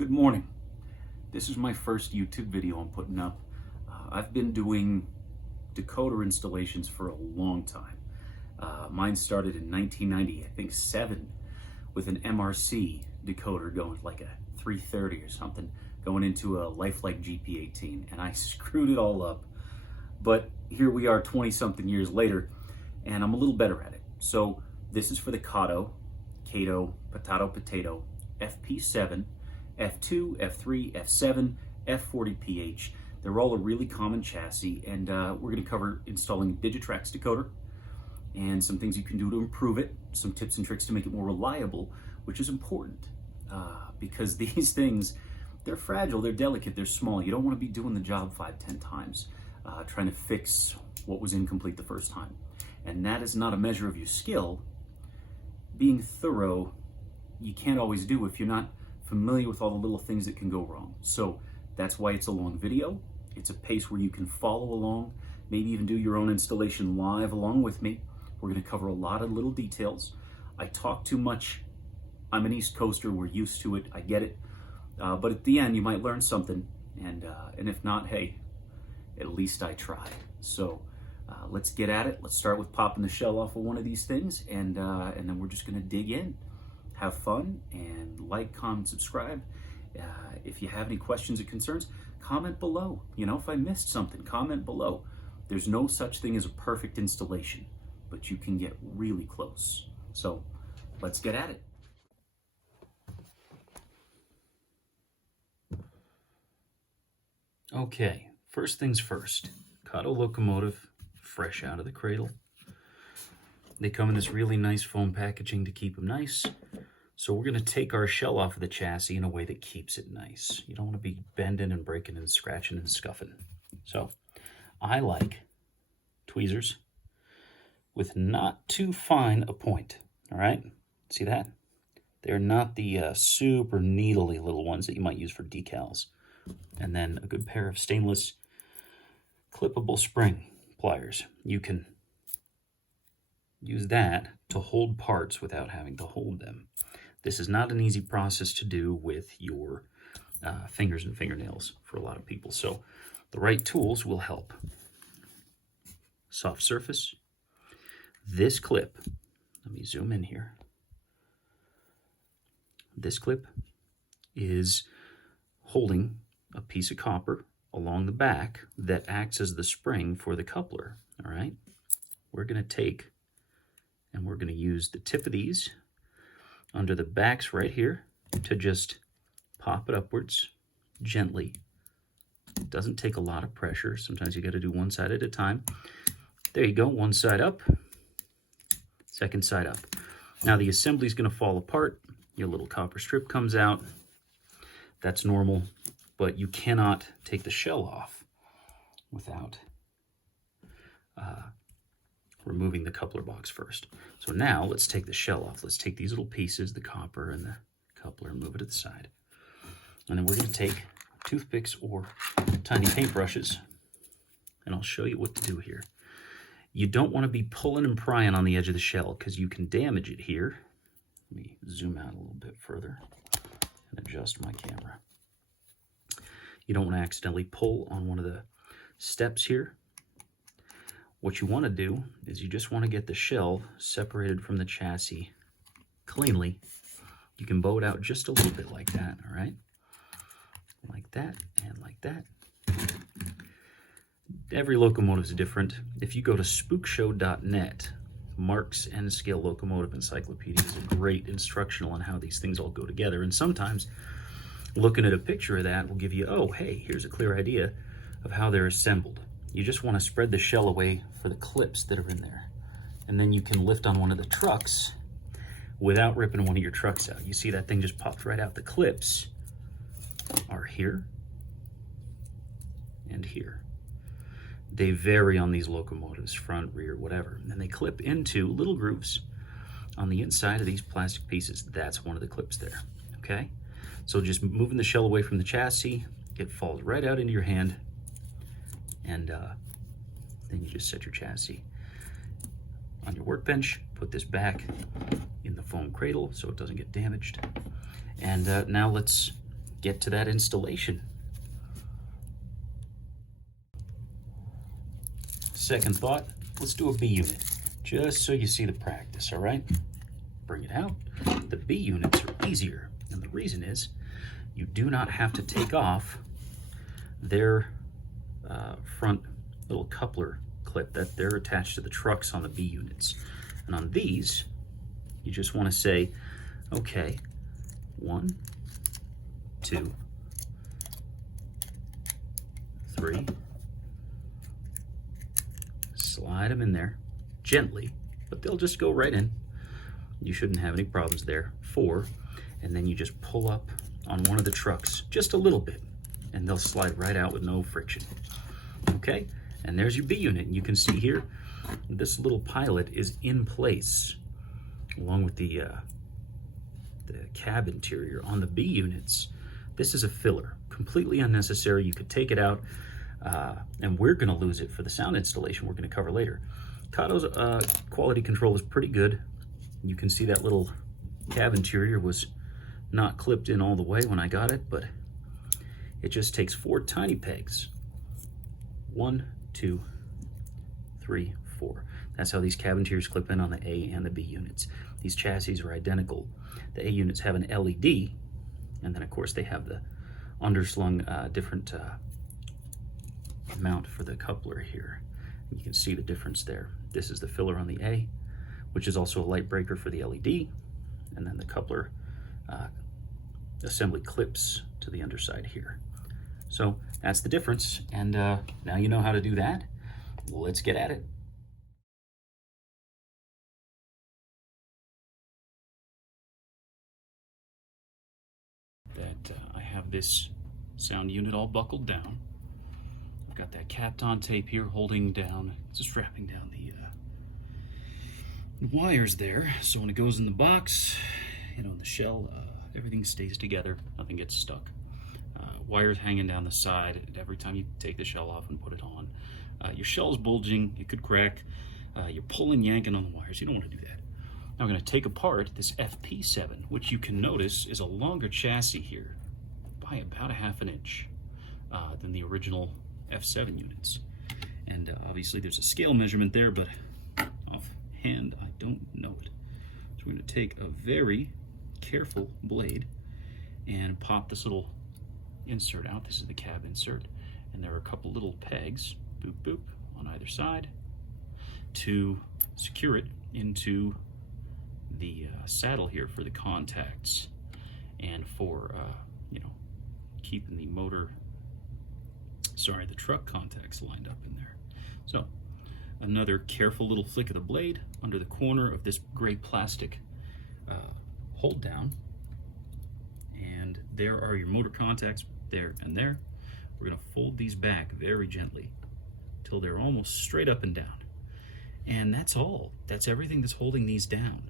Good morning. This is my first YouTube video I'm putting up. I've been doing decoder installations for a long time. Mine started in 1990, I think 7, with an MRC decoder going like a 330 or something, going into a lifelike GP18, and I screwed it all up. But here we are 20-something years later, and I'm a little better at it. So this is for the Kato Potato FP-7, F2, F3, F7, F40PH. They're all a really common chassis, and we're going to cover installing Digitrax decoder and some things you can do to improve it, some tips and tricks to make it more reliable, which is important because these things, they're fragile, they're delicate, they're small. You don't want to be doing the job 5-10 times trying to fix what was incomplete the first time. And that is not a measure of your skill. Being thorough, you can't always do if you're not familiar with all the little things that can go wrong. So that's why it's a long video. It's a pace where you can follow along, maybe even do your own installation live along with me. We're going to cover a lot of little details. I talk too much. I'm an East Coaster. We're used to it. I get it. But at the end, you might learn something. And if not, hey, at least I tried. So let's get at it. Let's start with popping the shell off of one of these things, and then we're just going to dig in. Have fun, and like, comment, subscribe. If you have any questions or concerns, comment below. You know, if I missed something, comment below. There's no such thing as a perfect installation, but you can get really close. So let's get at it. Okay, first things first. Kato locomotive, fresh out of the cradle. They come in this really nice foam packaging to keep them nice. So we're going to take our shell off of the chassis in a way that keeps it nice. You don't want to be bending and breaking and scratching and scuffing. So I like tweezers with not too fine a point. All right, see that? They're not the super needly little ones that you might use for decals. And then a good pair of stainless clippable spring pliers. You can use that to hold parts without having to hold them. This is not an easy process to do with your fingers and fingernails for a lot of people. So the right tools will help. Soft surface. This clip, let me zoom in here. This clip is holding a piece of copper along the back that acts as the spring for the coupler. All right. We're going to take and we're going to use the tip of these under the backs right here to just pop it upwards gently. It doesn't take a lot of pressure. Sometimes you got to do one side at a time. There you go, one side up, second side up. Now the assembly is going to fall apart. Your little copper strip comes out. That's normal, but you cannot take the shell off without removing the coupler box first. So now let's take the shell off. Let's take these little pieces, the copper and the coupler, and move it to the side. And then we're going to take toothpicks or tiny paintbrushes, and I'll show you what to do here. You don't want to be pulling and prying on the edge of the shell because you can damage it here. Let me zoom out a little bit further and adjust my camera. You don't want to accidentally pull on one of the steps here. What you want to do is you just want to get the shell separated from the chassis cleanly. You can bow it out just a little bit like that, all right? Like that and like that. Every locomotive is different. If you go to spookshow.net, Mark's N-Scale Locomotive Encyclopedia is a great instructional on how these things all go together. And sometimes looking at a picture of that will give you, oh, hey, here's a clear idea of how they're assembled. You just want to spread the shell away for the clips that are in there. And then you can lift on one of the trucks without ripping one of your trucks out. You see that thing just popped right out. The clips are here and here. They vary on these locomotives, front, rear, whatever. And they clip into little grooves on the inside of these plastic pieces. That's one of the clips there, okay? So just moving the shell away from the chassis, it falls right out into your hand, and then you just set your chassis on your workbench, put this back in the foam cradle so it doesn't get damaged. And now let's get to that installation. Second thought, let's do a B unit, just so you see the practice, all right? Bring it out. The B units are easier, and the reason is you do not have to take off their front little coupler clip that they're attached to the trucks on the B units. And on these, you just want to say, okay, 1, 2, 3, slide them in there gently, but they'll just go right in. You shouldn't have any problems there. 4, and then you just pull up on one of the trucks just a little bit, and they'll slide right out with no friction. Okay, and there's your B unit. You can see here, this little pilot is in place, along with the cab interior on the B units. This is a filler, completely unnecessary. You could take it out, and we're gonna lose it for the sound installation we're gonna cover later. Kato's quality control is pretty good. You can see that little cab interior was not clipped in all the way when I got it, but it just takes 4 tiny pegs. 1, 2, 3, 4. That's how these cab interiors clip in on the A and the B units. These chassis are identical. The A units have an LED, and then of course they have the underslung different mount for the coupler here. You can see the difference there. This is the filler on the A, which is also a light breaker for the LED, and then the coupler assembly clips to the underside here. So that's the difference, and now you know how to do that. Let's get at it. I have this sound unit all buckled down. I've got that capped on tape here holding down, just strapping down the wires there, so when it goes in the box, you know, in the shell, everything stays together, nothing gets stuck. Wires hanging down the side every time you take the shell off and put it on. Your shell's bulging, it could crack. You're pulling, yanking on the wires. You don't want to do that. Now I'm going to take apart this FP-7, which you can notice is a longer chassis here by about 1/2 inch than the original F7 units. And obviously there's a scale measurement there, but offhand I don't know it. So we're going to take a very careful blade and pop this little insert out. This is the cab insert, and there are a couple little pegs, boop boop, on either side to secure it into the saddle here for the contacts and for you know, keeping the the truck contacts lined up in there. So another careful little flick of the blade under the corner of this gray plastic hold down, and there are your motor contacts there and there. We're going to fold these back very gently till they're almost straight up and down, and that's all. That's everything that's holding these down.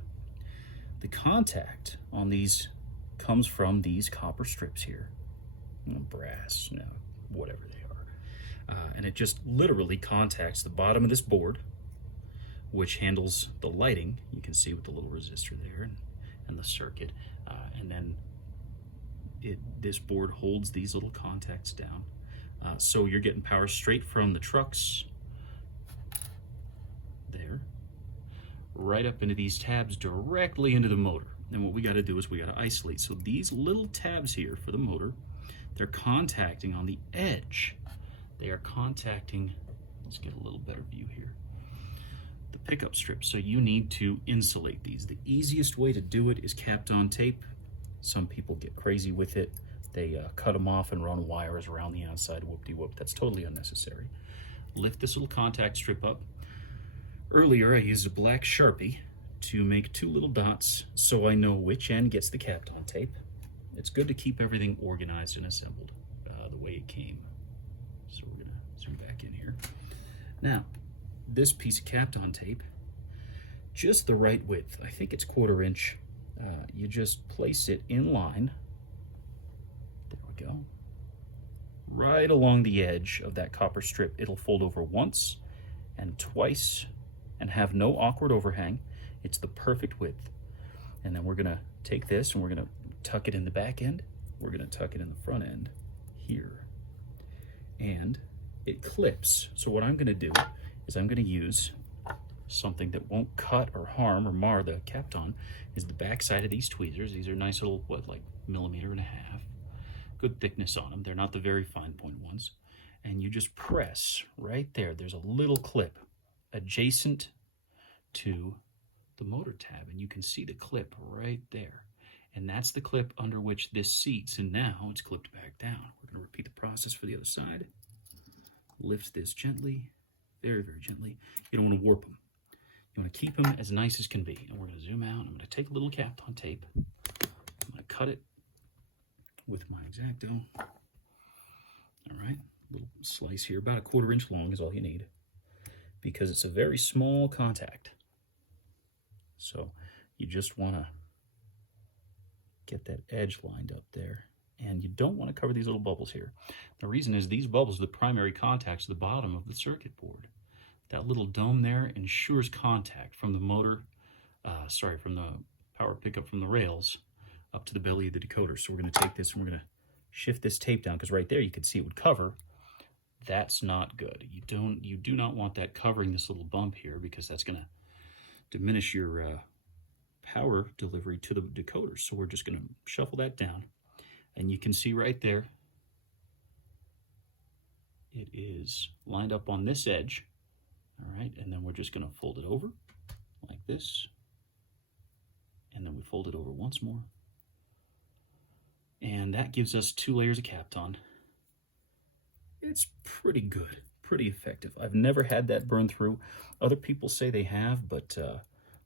The contact on these comes from these copper strips here, brass, no, whatever they are, and it just literally contacts the bottom of this board, which handles the lighting. You can see with the little resistor there and the circuit, and then this board holds these little contacts down. So you're getting power straight from the trucks there, right up into these tabs directly into the motor. And what we got to do is we got to isolate. So these little tabs here for the motor, they're contacting on the edge. They are contacting, let's get a little better view here, the pickup strip. So you need to insulate these. The easiest way to do it is capped on tape. Some people get crazy with it. They cut them off and run wires around the outside, whoop-de-whoop. That's totally unnecessary. Lift this little contact strip up. Earlier, I used a black Sharpie to make 2 little dots so I know which end gets the capped on tape. It's good to keep everything organized and assembled the way it came. So we're gonna zoom back in here. Now, this piece of capped on tape, just the right width, I think it's 1/4 inch. You just place it in line, there we go, right along the edge of that copper strip. It'll fold over once and twice and have no awkward overhang. It's the perfect width. And then we're gonna take this and we're gonna tuck it in the back end we're going to tuck it in the front end here. And it clips. So what I'm going to do is I'm going to use something that won't cut or harm or mar the Kapton, is the back side of these tweezers. These are nice little, what, like 1.5 millimeters. Good thickness on them. They're not the very fine point ones. And you just press right there. There's a little clip adjacent to the motor tab, and you can see the clip right there. And that's the clip under which this seats, and now it's clipped back down. We're going to repeat the process for the other side. Lift this gently, very, very gently. You don't want to warp them. You want to keep them as nice as can be. And we're going to zoom out. I'm going to take a little Kapton tape. I'm going to cut it with my X-Acto. All right, a little slice here, about 1/4 inch long is all you need, because it's a very small contact. So you just want to get that edge lined up there. And you don't want to cover these little bubbles here. The reason is these bubbles are the primary contacts at the bottom of the circuit board. That little dome there ensures contact from the motor, from the power pickup from the rails up to the belly of the decoder. So we're going to take this and we're going to shift this tape down, because right there you can see it would cover. That's not good. You do not want that covering this little bump here, because that's going to diminish your power delivery to the decoder. So we're just going to shuffle that down. And you can see right there, it is lined up on this edge. All right, and then we're just going to fold it over like this. And then we fold it over once more. And that gives us 2 layers of Kapton. It's pretty good, pretty effective. I've never had that burn through. Other people say they have, but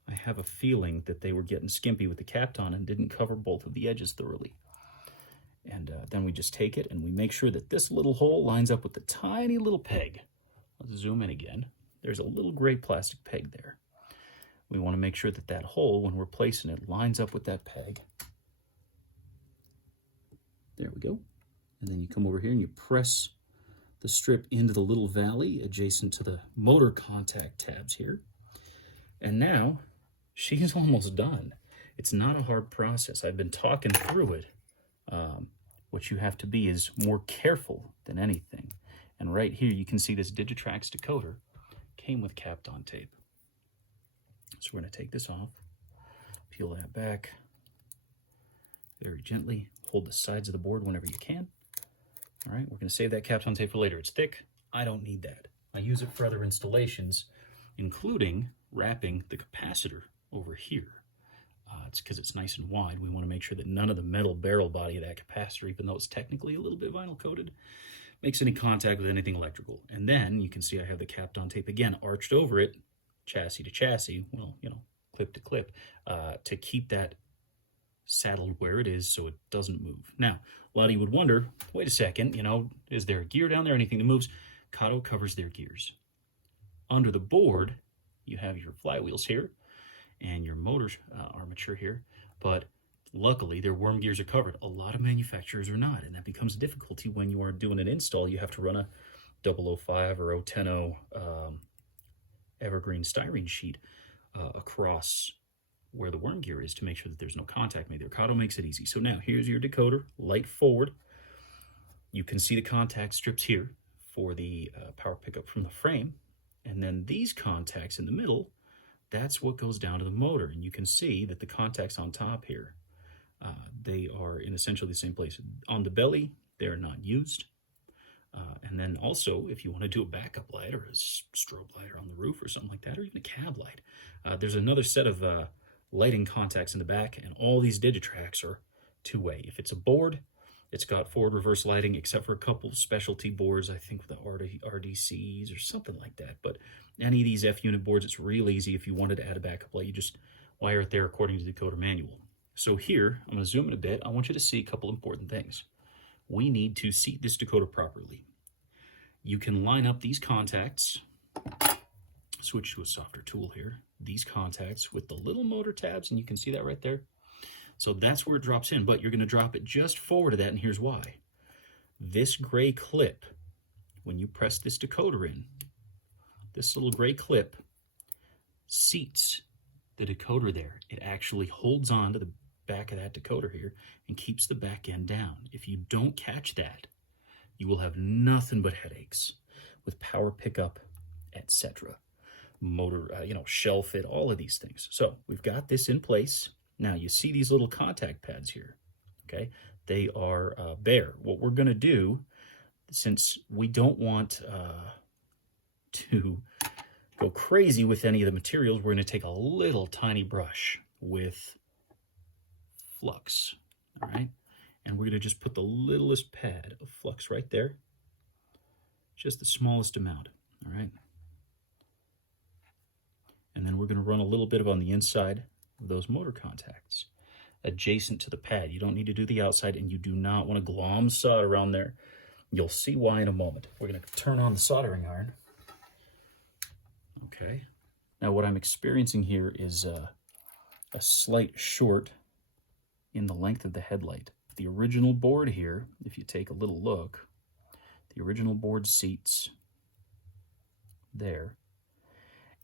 I have a feeling that they were getting skimpy with the Kapton and didn't cover both of the edges thoroughly. And then we just take it and we make sure that this little hole lines up with the tiny little peg. Let's zoom in again. There's a little gray plastic peg there. We want to make sure that that hole, when we're placing it, lines up with that peg. There we go. And then you come over here and you press the strip into the little valley adjacent to the motor contact tabs here. And now she's almost done. It's not a hard process. I've been talking through it. What you have to be is more careful than anything. And right here you can see this Digitrax decoder came with Kapton tape. So we're going to take this off, peel that back very gently, hold the sides of the board whenever you can. All right, we're going to save that Kapton tape for later. It's thick. I don't need that. I use it for other installations, including wrapping the capacitor over here. It's because it's nice and wide. We want to make sure that none of the metal barrel body of that capacitor, even though it's technically a little bit vinyl coated, makes any contact with anything electrical. And then you can see I have the Kapton tape again arched over it, chassis to chassis, well, you know, clip to clip, to keep that saddled where it is so it doesn't move. Now, a lot of you would wonder, wait a second, you know, is there a gear down there, anything that moves? Kato covers their gears. Under the board, you have your flywheels here and your motor armature here, but luckily their worm gears are covered. A lot of manufacturers are not, and that becomes a difficulty when you are doing an install. You have to run a 005 or 010 evergreen styrene sheet across where the worm gear is to make sure that there's no contact made there. Kato makes it easy. So now here's your decoder, light forward. You can see the contact strips here for the power pickup from the frame. And then these contacts in the middle, that's what goes down to the motor. And you can see that the contacts on top here, they are in essentially the same place. On the belly, they're not used. And then also, if you want to do a backup light or a strobe light on the roof or something like that, or even a cab light, there's another set of lighting contacts in the back, and all these Digitrax are two-way. If it's a board, it's got forward reverse lighting, except for a couple of specialty boards, I think with the RDCs or something like that. But any of these F-unit boards, it's real easy. If you wanted to add a backup light, you just wire it there according to the decoder manual. So here, I'm going to zoom in a bit. I want you to see a couple important things. We need to seat this decoder properly. You can line up these contacts, switch to a softer tool here, these contacts with the little motor tabs, and you can see that right there. So that's where it drops in, but you're going to drop it just forward of that, and here's why. This gray clip, when you press this decoder in, this little gray clip seats the decoder there. It actually holds on to the back of that decoder here and keeps the back end down. If you don't catch that, you will have nothing but headaches with power pickup, etc. Motor, shell fit, all of these things. So we've got this in place. Now you see these little contact pads here, okay? They are bare. What we're gonna do, since we don't want to go crazy with any of the materials, we're gonna take a little tiny brush with flux, all right? And we're gonna just put the littlest pad of flux right there, just the smallest amount, all right? And then we're gonna run a little bit on the inside of those motor contacts, adjacent to the pad. You don't need to do the outside, and you do not wanna glom solder on there. You'll see why in a moment. We're gonna turn on the soldering iron. Okay. Now what I'm experiencing here is a slight short in the length of the headlight. The original board here, if you take a little look, the original board seats there,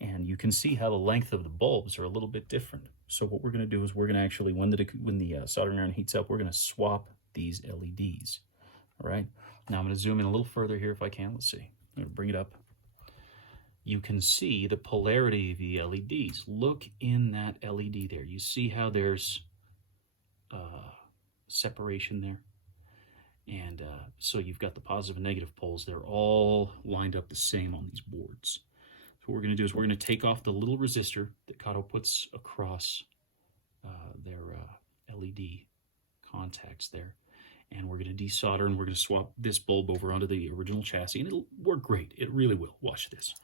and you can see how the length of the bulbs are a little bit different. So what we're going to do is we're going to actually, when the soldering iron heats up, we're going to swap these LEDs. All right. Now I'm going to zoom in a little further here if I can. Let's see. I'm going to bring it up. You can see the polarity of the LEDs. Look in that LED there. You see how there's separation there, and so you've got the positive and negative poles. They're all lined up the same on these boards. So what we're going to do is we're going to take off the little resistor that Kato puts across their LED contacts there, and we're going to desolder, and we're going to swap this bulb over onto the original chassis, and it'll work great. It really will. Watch this.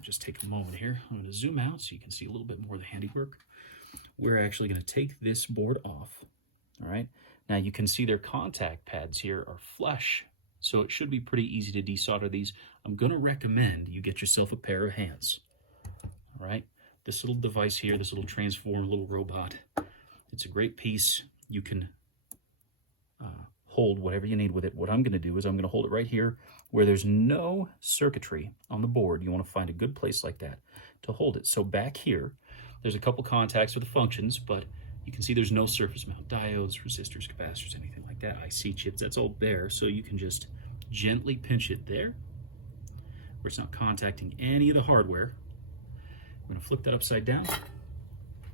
Just take a moment here. I'm going to zoom out so you can see a little bit more of the handiwork. We're actually going to take this board off. All right. Now you can see their contact pads here are flush, so it should be pretty easy to desolder these. I'm going to recommend you get yourself a pair of hands. All right. This little device here, this little transform, little robot, it's a great piece. You can hold whatever you need with it. What I'm going to do is I'm going to hold it right here where there's no circuitry on the board. You want to find a good place like that to hold it. So back here, there's a couple contacts for the functions, but you can see there's no surface mount, diodes, resistors, capacitors, anything like that. IC chips, that's all bare, so you can just gently pinch it there where it's not contacting any of the hardware. We're going to flip that upside down.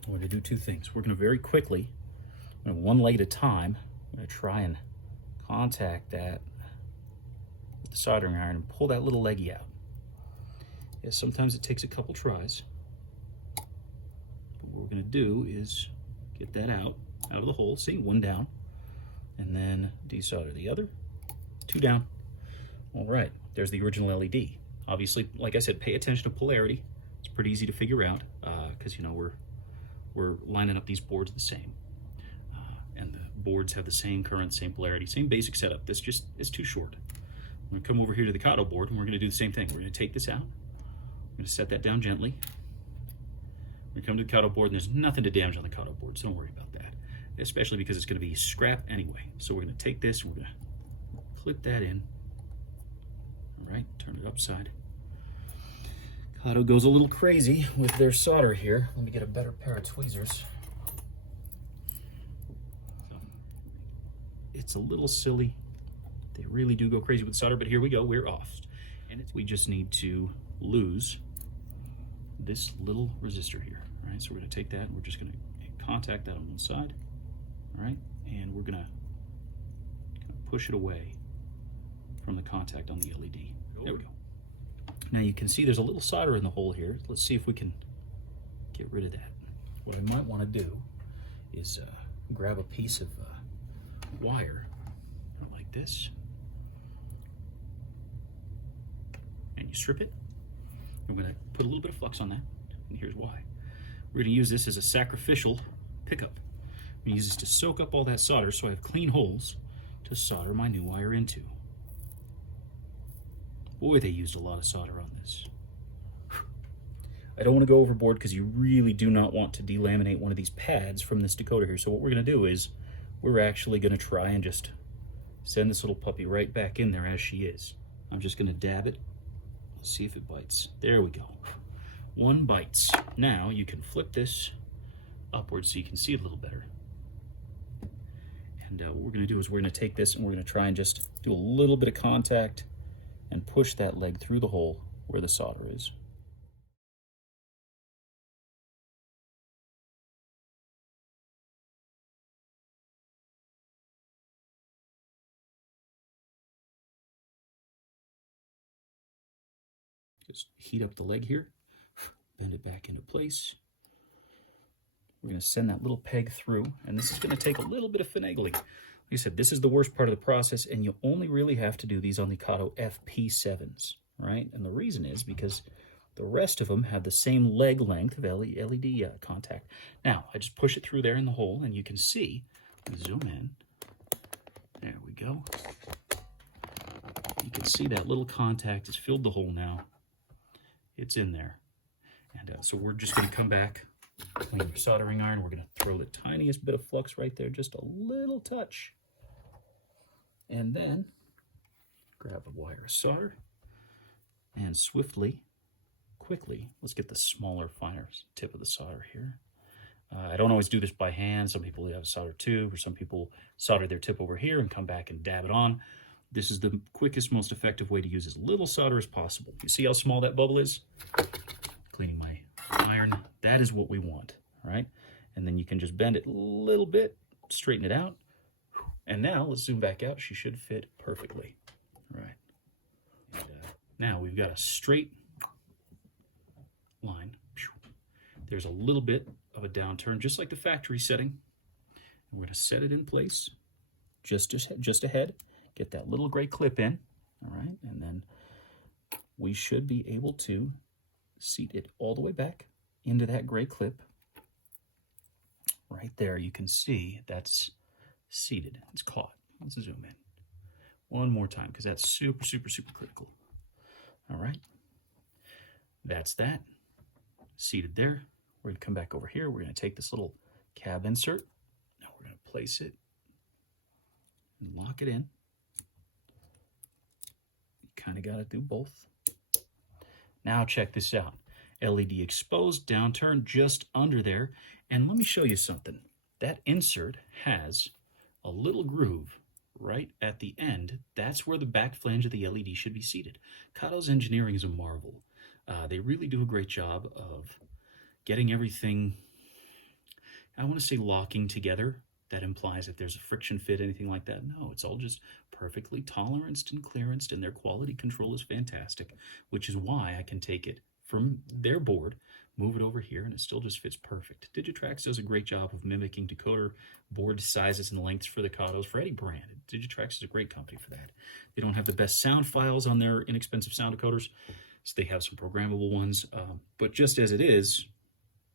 We're going to do two things. We're going to very quickly, one leg at a time, I'm going to try and contact that with the soldering iron and pull that little leggy out. Yeah, sometimes it takes a couple tries. But what we're going to do is get that out of the hole. See, one down, and then desolder the other, two down. All right, there's the original LED. Obviously, like I said, pay attention to polarity. It's pretty easy to figure out because we're lining up these boards the same, and the boards have the same current, same polarity, same basic setup. This just is too short. I'm gonna come over here to the Kato board, and we're gonna do the same thing. We're gonna take this out. I'm gonna set that down gently. We come to the Kato board, and there's nothing to damage on the Kato board, so don't worry about that, especially because it's going to be scrap anyway. So we're going to take this, and we're going to clip that in. All right, turn it upside. Kato goes a little crazy with their solder here. Let me get a better pair of tweezers. It's a little silly. They really do go crazy with solder, but here we go. We're off. And we just need to lose this little resistor here. All right, so we're going to take that, and we're just going to contact that on one side. All right, and we're going to push it away from the contact on the LED. There we go. Now you can see there's a little solder in the hole here. Let's see if we can get rid of that. What I might want to do is grab a piece of wire like this, and you strip it. I'm going to put a little bit of flux on that, and here's why. We're going to use this as a sacrificial pickup. I'm going to use this to soak up all that solder so I have clean holes to solder my new wire into. Boy, they used a lot of solder on this. I don't want to go overboard because you really do not want to delaminate one of these pads from this decoder here. So what we're going to do is we're actually going to try and just send this little puppy right back in there as she is. I'm just going to dab it. See if it bites. There we go. One bites. Now you can flip this upwards so you can see it a little better. And what we're going to do is we're going to take this and we're going to try and just do a little bit of contact and push that leg through the hole where the solder is. Just heat up the leg here, bend it back into place. We're going to send that little peg through, and this is going to take a little bit of finagling. Like I said, this is the worst part of the process, and you only really have to do these on the Kato FP-7s, right? And the reason is because the rest of them have the same leg length of LED contact. Now, I just push it through there in the hole, and you can see, let me zoom in. There we go. You can see that little contact has filled the hole now. It's in there. And so we're just going to come back, clean your soldering iron. We're going to throw the tiniest bit of flux right there, just a little touch. And then grab a wire of solder and quickly, let's get the smaller, finer tip of the solder here. I don't always do this by hand. Some people have a solder tube, or some people solder their tip over here and come back and dab it on. This is the quickest, most effective way to use as little solder as possible. You see how small that bubble is? Cleaning my iron. That is what we want, all right? And then you can just bend it a little bit, straighten it out. And now let's zoom back out. She should fit perfectly, all right? And, now we've got a straight line. There's a little bit of a downturn, just like the factory setting. And we're going to set it in place just ahead. Get that little gray clip in, all right? And then we should be able to seat it all the way back into that gray clip. Right there, you can see that's seated. It's caught. Let's zoom in one more time because that's super, super, super critical. All right. That's that. Seated there. We're going to come back over here. We're going to take this little cab insert. Now we're going to place it and lock it in. Kind of got to do both. Now check this out. LED exposed, downturn just under there. And let me show you something. That insert has a little groove right at the end. That's where the back flange of the LED should be seated. Kato's engineering is a marvel. They really do a great job of getting everything, I want to say locking together. That implies if there's a friction fit, anything like that. No, it's all just perfectly toleranced and clearanced, and their quality control is fantastic, which is why I can take it from their board, move it over here, and it still just fits perfect. Digitrax does a great job of mimicking decoder board sizes and lengths for the Katos for any brand. Digitrax is a great company for that. They don't have the best sound files on their inexpensive sound decoders, so they have some programmable ones, but just as it is,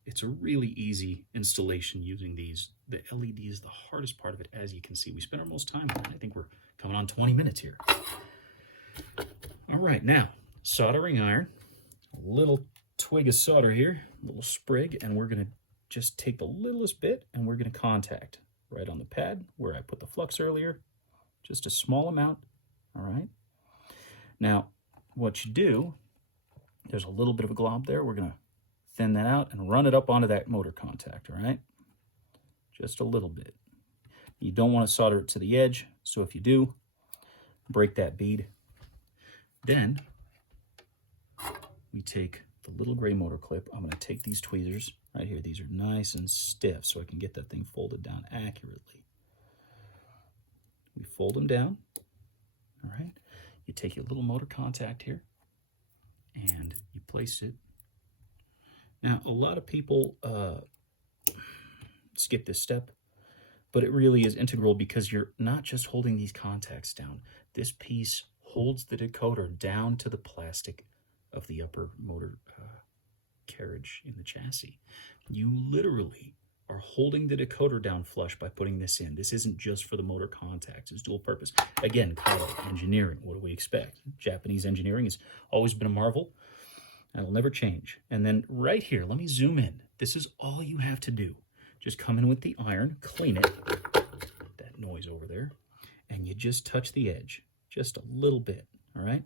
it's a really easy installation using these. The LED is the hardest part of it, as you can see. We spend our most time on it. I think we're coming on 20 minutes here. All right, now, soldering iron. A little twig of solder here, a little sprig, and we're going to just take the littlest bit, and we're going to contact right on the pad where I put the flux earlier. Just a small amount, all right? Now, what you do, there's a little bit of a glob there. We're going to thin that out and run it up onto that motor contact, all right? Just a little bit. You don't want to solder it to the edge, so if you do, break that bead. Then we take the little gray motor clip. I'm going to take these tweezers right here. These are nice and stiff, so I can get that thing folded down accurately. We fold them down, all right? You take your little motor contact here, and you place it. Now, a lot of people skip this step, but it really is integral because you're not just holding these contacts down. This piece holds the decoder down to the plastic of the upper motor carriage in the chassis. You literally are holding the decoder down flush by putting this in. This isn't just for the motor contacts. It's dual purpose. Again, Kato engineering. What do we expect? Japanese engineering has always been a marvel. That'll never change. And then right here, let me zoom in. This is all you have to do. Just come in with the iron, clean it, that noise over there, and you just touch the edge, just a little bit, all right?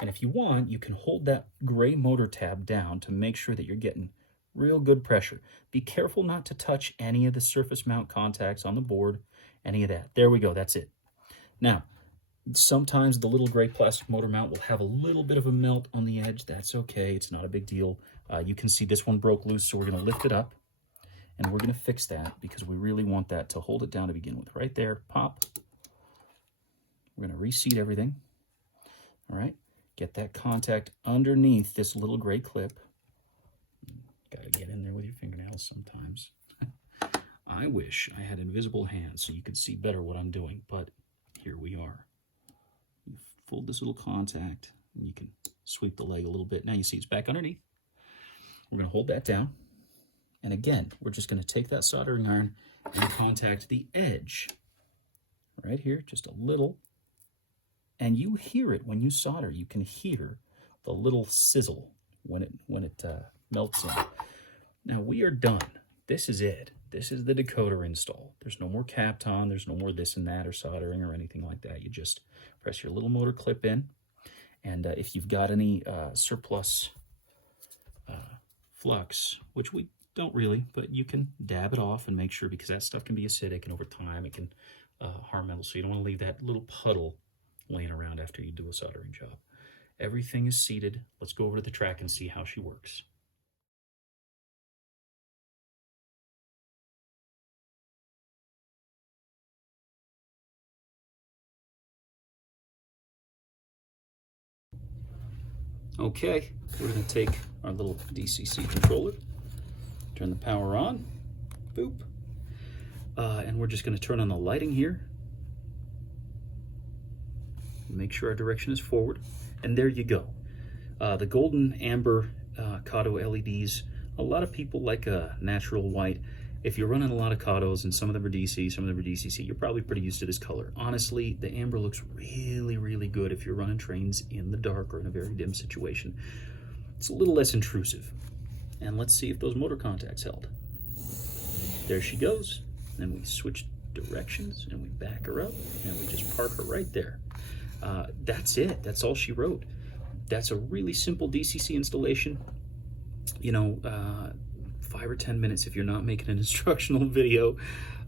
And if you want, you can hold that gray motor tab down to make sure that you're getting Real good pressure. Be careful not to touch any of the surface mount contacts on the board, any of that. There we go, that's it. Now, sometimes the little gray plastic motor mount will have a little bit of a melt on the edge. That's okay, it's not a big deal. You can see this one broke loose, so we're gonna lift it up and we're gonna fix that because we really want that to hold it down to begin with. Right there, pop. We're gonna reseat everything. All right, get that contact underneath this little gray clip. Gotta get in there with your fingernails sometimes. I wish I had invisible hands so you could see better what I'm doing, but here we are. You fold this little contact and you can sweep the leg a little bit. Now you see it's back underneath. We're gonna hold that down. And again, we're just gonna take that soldering iron and contact the edge. Right here, just a little. And you hear it when you solder. You can hear the little sizzle when it melts in. Now we are done. This is it. This is the decoder install. There's no more Kapton, there's no more this and that or soldering or anything like that. You just press your little motor clip in, and if you've got any surplus flux, which we don't really, but you can dab it off and make sure, because that stuff can be acidic and over time it can harm metal, so you don't want to leave that little puddle laying around after you do a soldering job. Everything is seated. Let's go over to the track and see how she works. Okay, we're going to take our little DCC controller, turn the power on, boop, and we're just going to turn on the lighting here. Make sure our direction is forward, and there you go. The golden amber Kato LEDs, a lot of people like a natural white. If you're running a lot of Katos, and some of them are DC, some of them are DCC, you're probably pretty used to this color. Honestly, the amber looks really, really good if you're running trains in the dark or in a very dim situation. It's a little less intrusive. And let's see if those motor contacts held. There she goes. Then we switch directions, and we back her up, and we just park her right there. That's it. That's all she wrote. That's a really simple DCC installation. You know, 5 or 10 minutes if you're not making an instructional video,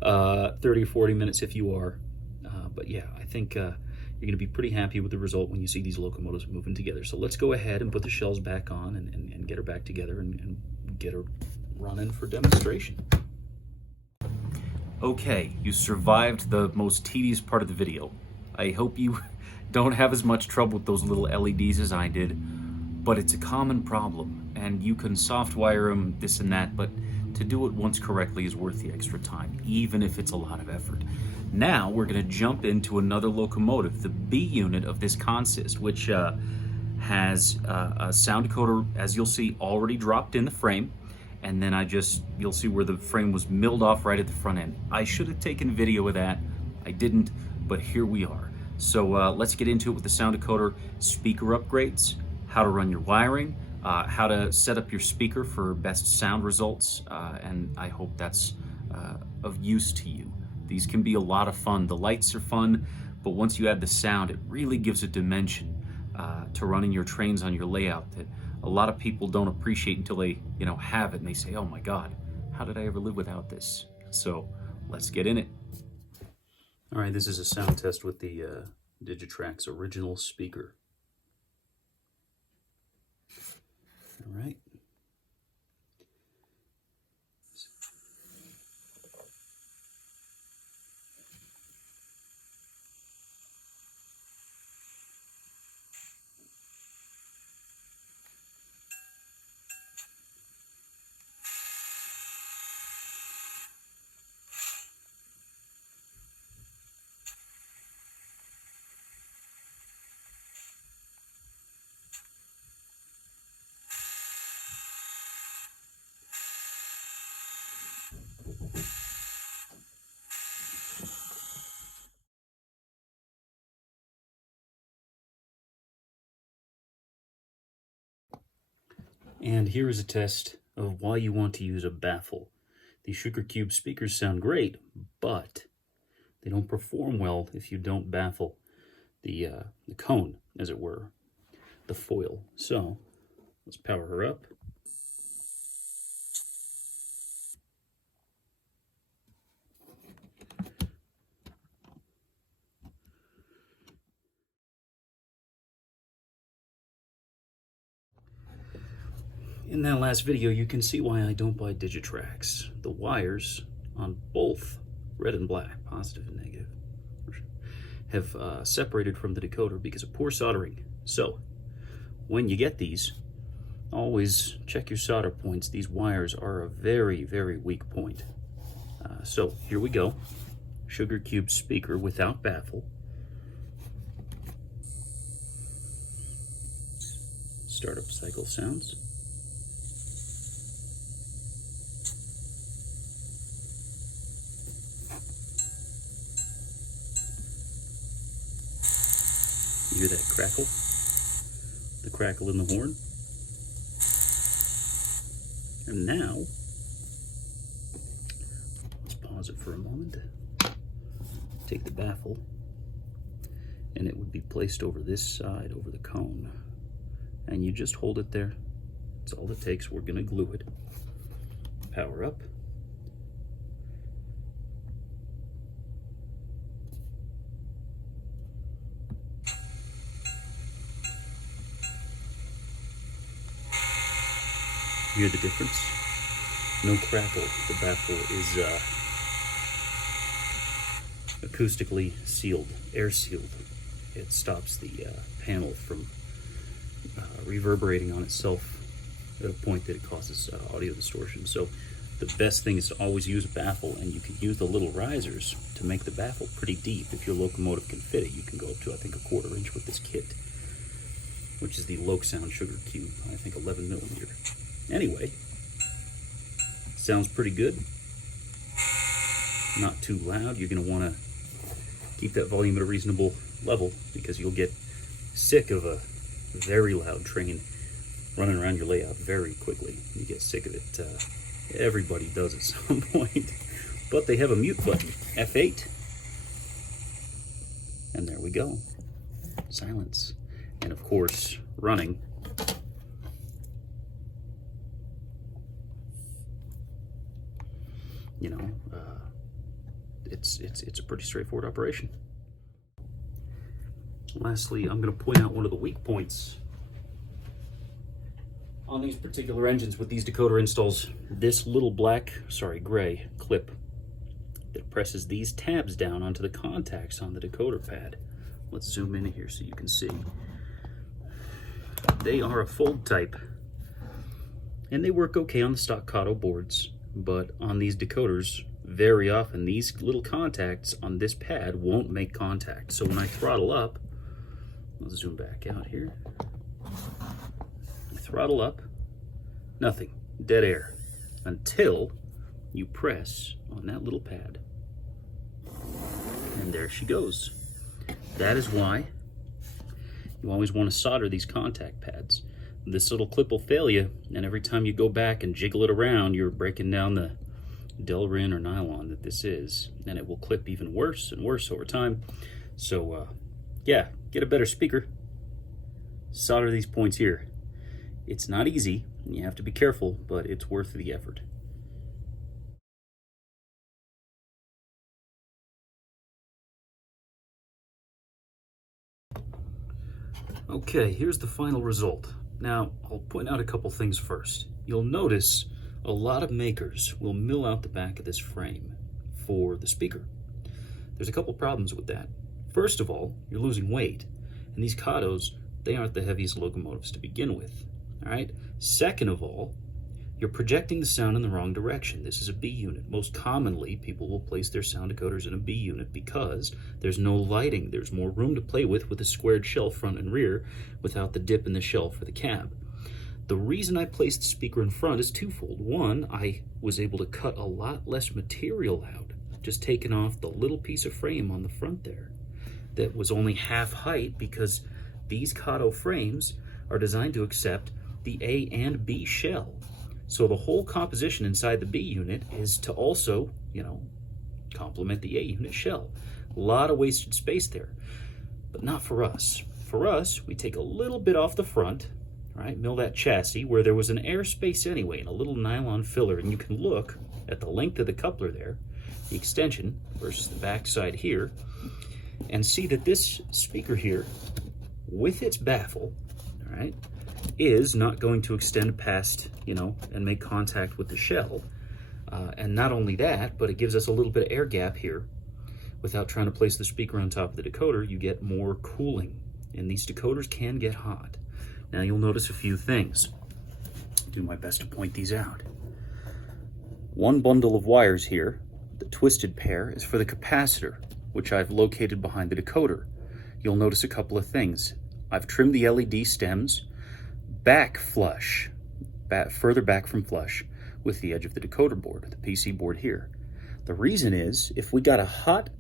30 or 40 minutes if you are. But yeah, I think you're going to be pretty happy with the result when you see these locomotives moving together. So let's go ahead and put the shells back on and get her back together and get her running for demonstration. Okay, you survived the most tedious part of the video. I hope you don't have as much trouble with those little LEDs as I did, but it's a common problem, and you can soft wire them, this and that, but to do it once correctly is worth the extra time, even if it's a lot of effort. Now we're going to jump into another locomotive, the B unit of this consist, which has a sound decoder, as you'll see, already dropped in the frame, and then you'll see where the frame was milled off right at the front end. I should have taken video of that. I didn't, but here we are. So let's get into it with the sound decoder, speaker upgrades, how to run your wiring, how to set up your speaker for best sound results, and I hope that's of use to you. These can be a lot of fun. The lights are fun, but once you add the sound, it really gives a dimension to running your trains on your layout that a lot of people don't appreciate until they, have it and they say, oh my God, how did I ever live without this? So let's get in it. All right, this is a sound test with the Digitrax original speaker. All right. And here is a test of why you want to use a baffle. These Sugar Cube speakers sound great, but they don't perform well if you don't baffle the cone, as it were, the foil. So let's power her up. In that last video, you can see why I don't buy Digitrax. The wires on both red and black, positive and negative, have separated from the decoder because of poor soldering. So when you get these, always check your solder points. These wires are a very, very weak point. So here we go. Sugar cube speaker without baffle. Startup cycle sounds. You hear that crackle? The crackle in the horn. And now, let's pause it for a moment. Take the baffle, and it would be placed over this side, over the cone. And you just hold it there. That's all it takes. We're gonna glue it. Power up. Hear the difference? No crackle. The baffle is acoustically sealed, air sealed. It stops the panel from reverberating on itself at a point that it causes audio distortion. So the best thing is to always use a baffle, and you can use the little risers to make the baffle pretty deep. If your locomotive can fit it, you can go up to, I think, 1/4 inch with this kit, which is the Loc-Sound Sugar Cube, I think 11 millimeter. Anyway, sounds pretty good. Not too loud. You're going to want to keep that volume at a reasonable level because you'll get sick of a very loud train running around your layout very quickly. You get sick of it. Everybody does at some point. But they have a mute button, F8. And there we go. Silence. And of course, running. You know, it's a pretty straightforward operation. Lastly, I'm going to point out one of the weak points on these particular engines with these decoder installs. This little gray clip that presses these tabs down onto the contacts on the decoder pad. Let's zoom in here so you can see. They are a fold type, and they work okay on the stock Kato boards. But on these decoders, very often these little contacts on this pad won't make contact. So when I throttle up, let's zoom back out here. I throttle up, nothing, dead air, until you press on that little pad. And there she goes. That is why you always want to solder these contact pads. This little clip will fail you, and every time you go back and jiggle it around, you're breaking down the Delrin or nylon that this is, and it will clip even worse and worse over time. So, yeah, get a better speaker. Solder these points here. It's not easy, and you have to be careful, but it's worth the effort. Okay, here's the final result. Now, I'll point out a couple things first. You'll notice a lot of makers will mill out the back of this frame for the speaker. There's a couple problems with that. First of all, you're losing weight, and these Katos, they aren't the heaviest locomotives to begin with. All right? Second of all, you're projecting the sound in the wrong direction. This is a B unit. Most commonly, people will place their sound decoders in a B unit because there's no lighting. There's more room to play with a squared shell front and rear without the dip in the shell for the cab. The reason I placed the speaker in front is twofold. One, I was able to cut a lot less material out, just taking off the little piece of frame on the front there that was only half height, because these Kato frames are designed to accept the A and B shell. So the whole composition inside the B unit is to also, complement the A unit shell. A lot of wasted space there, but not for us. For us, we take a little bit off the front, right? Mill that chassis where there was an air space anyway, and a little nylon filler, and you can look at the length of the coupler there, the extension versus the back side here, and see that this speaker here, with its baffle, all right, is not going to extend past, you know, and make contact with the shell. And not only that, but it gives us a little bit of air gap here. Without trying to place the speaker on top of the decoder, you get more cooling. And these decoders can get hot. Now you'll notice a few things. Do my best to point these out. One bundle of wires here, the twisted pair, is for the capacitor, which I've located behind the decoder. You'll notice a couple of things. I've trimmed the LED stems back flush, further back from flush with the edge of the decoder board, the PC board here. The reason is, if we got a hot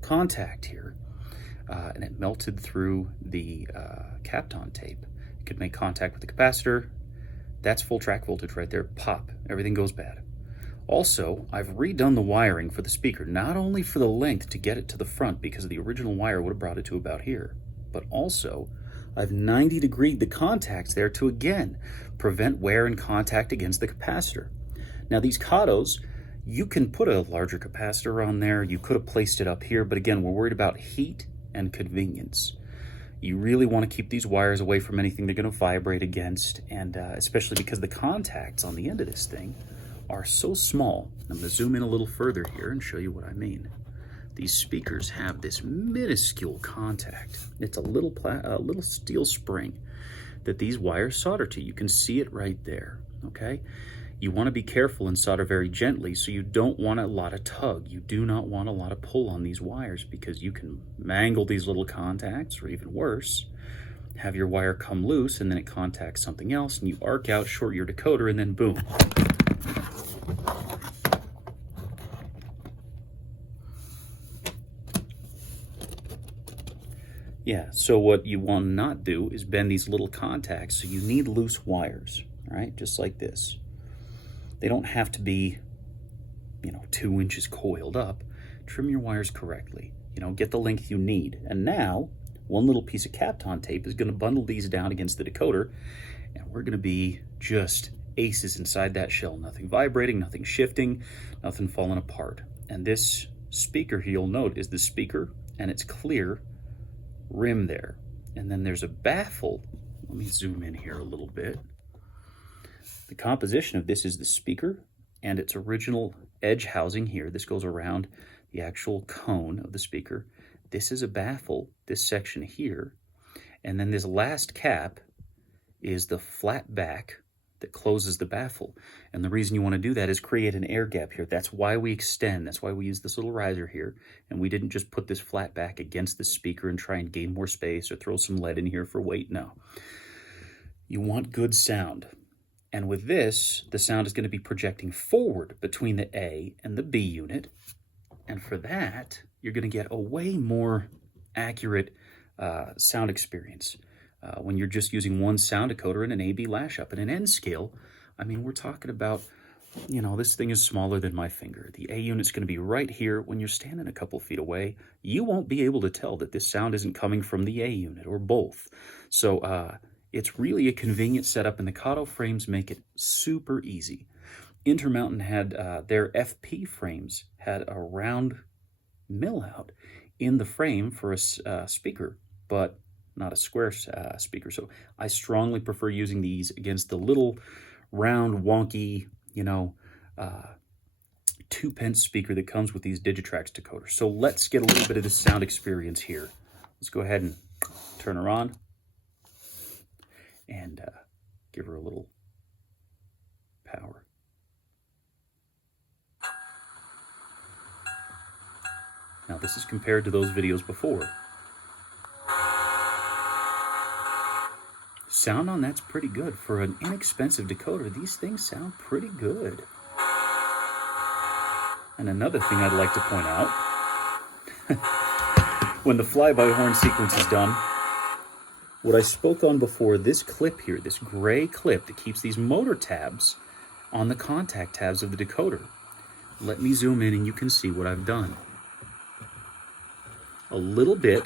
contact here and it melted through the Kapton tape, it could make contact with the capacitor. That's full track voltage right there. Pop. Everything goes bad. Also, I've redone the wiring for the speaker, not only for the length to get it to the front, because the original wire would have brought it to about here, but also I've 90-degreed the contacts there to, again, prevent wear and contact against the capacitor. Now, these Katos, you can put a larger capacitor on there. You could have placed it up here, but again, we're worried about heat and convenience. You really want to keep these wires away from anything they're going to vibrate against, and especially because the contacts on the end of this thing are so small. I'm going to zoom in a little further here and show you what I mean. These speakers have this minuscule contact. It's a little steel spring that these wires solder to. You can see it right there, okay? You want to be careful and solder very gently, so you don't want a lot of tug. You do not want a lot of pull on these wires, because you can mangle these little contacts, or even worse, have your wire come loose and then it contacts something else and you arc out, short your decoder, and then boom. Yeah, so what you want to not do is bend these little contacts, so you need loose wires, right? Just like this. They don't have to be, 2 inches coiled up. Trim your wires correctly, get the length you need. And now, one little piece of Kapton tape is going to bundle these down against the decoder, and we're going to be just aces inside that shell. Nothing vibrating, nothing shifting, nothing falling apart. And this speaker here, you'll note, is the speaker, and it's clear rim there. And then there's a baffle. Let me zoom in here a little bit. The composition of this is the speaker and its original edge housing here. This goes around the actual cone of the speaker. This is a baffle, this section here. And then this last cap is the flat back that closes the baffle. And the reason you want to do that is create an air gap here. That's why we extend. That's why we use this little riser here. And we didn't just put this flat back against the speaker and try and gain more space or throw some lead in here for weight. No. You want good sound. And with this, the sound is going to be projecting forward between the A and the B unit. And for that, you're going to get a way more accurate sound experience. When you're just using one sound decoder and an A-B lash-up. And an N scale, we're talking about, this thing is smaller than my finger. The A unit's going to be right here. When you're standing a couple feet away, you won't be able to tell that this sound isn't coming from the A unit, or both. So it's really a convenient setup, and the Kato frames make it super easy. Intermountain had their FP frames had a round mill out in the frame for a speaker, but not a square speaker. So I strongly prefer using these against the little round wonky, 2-pence speaker that comes with these Digitrax decoders. So let's get a little bit of the sound experience here. Let's go ahead and turn her on and give her a little power. Now this is compared to those videos before. Sound on that's pretty good. For an inexpensive decoder, these things sound pretty good. And another thing I'd like to point out, when the fly-by-horn sequence is done, what I spoke on before, this clip here, this gray clip that keeps these motor tabs on the contact tabs of the decoder. Let me zoom in and you can see what I've done. A little bit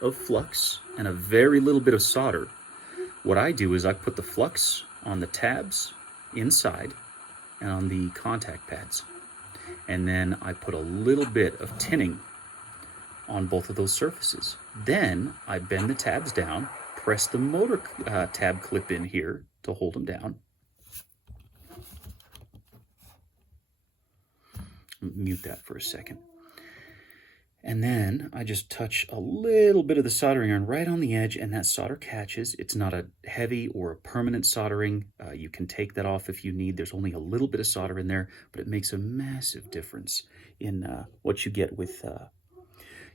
of flux and a very little bit of solder. What I do is I put the flux on the tabs inside and on the contact pads. And then I put a little bit of tinning on both of those surfaces. Then I bend the tabs down, press the motor tab clip in here to hold them down. Mute that for a second. And then I just touch a little bit of the soldering iron right on the edge, and that solder catches. It's not a heavy or a permanent soldering. You can take that off if you need. There's only a little bit of solder in there, but it makes a massive difference in what you get with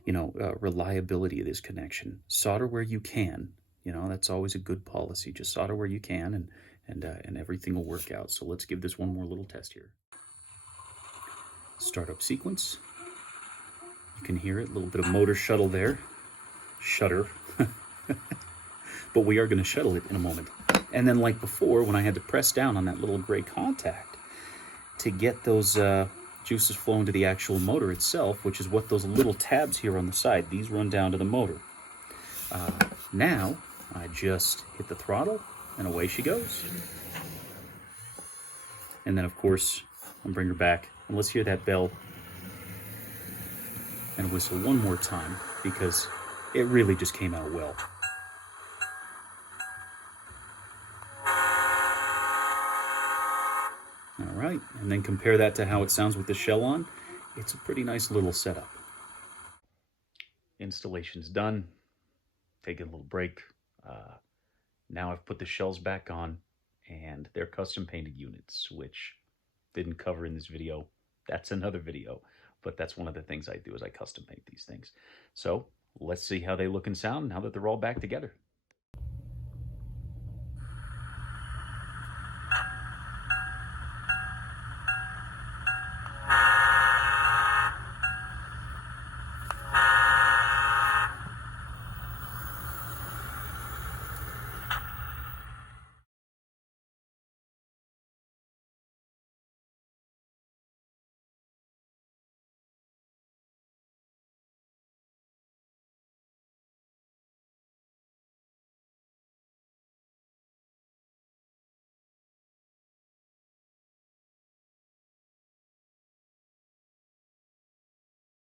reliability of this connection. Solder where you can. That's always a good policy. Just solder where you can, and everything will work out. So let's give this one more little test here. Startup sequence. You can hear it, a little bit of motor shuttle there. Shutter. But we are going to shuttle it in a moment. And then like before, when I had to press down on that little gray contact to get those juices flowing to the actual motor itself, which is what those little tabs here on the side, these run down to the motor. Now, I just hit the throttle, and away she goes. And then, of course, I'll bring her back, and let's hear that bell and whistle one more time, because it really just came out well. All right, and then compare that to how it sounds with the shell on. It's a pretty nice little setup. Installation's done. Taking a little break. Now I've put the shells back on, and they're custom painted units, which didn't cover in this video. That's another video. But that's one of the things I do, is I custom paint these things. So let's see how they look and sound now that they're all back together.